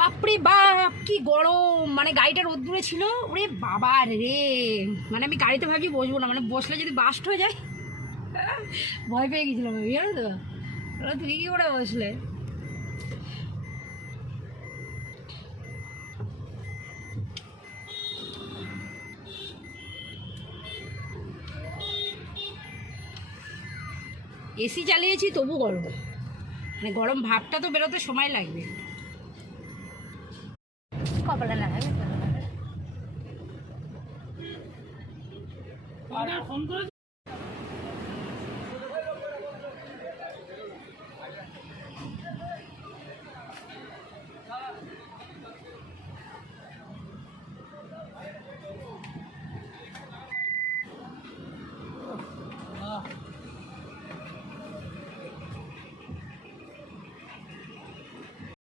বাপরে বাপ কি গরম, মানে গাড়িটা রোদ্দুরে ছিল, ওরে বাবা রে, মানে আমি গাড়িতে ভাবছি বসবো না, মানে বসলে যদি বাস্ট হয়ে যায়। ভয় পেয়ে গেছিলাম আমি, জানো তো। তুমি কি করে বসলে? এসি চালিয়েছি তবু গরম, মানে গরম ভাবটা তো বেরোতে সময় লাগবে। কপালে লাগাবে। ফোন করেছিল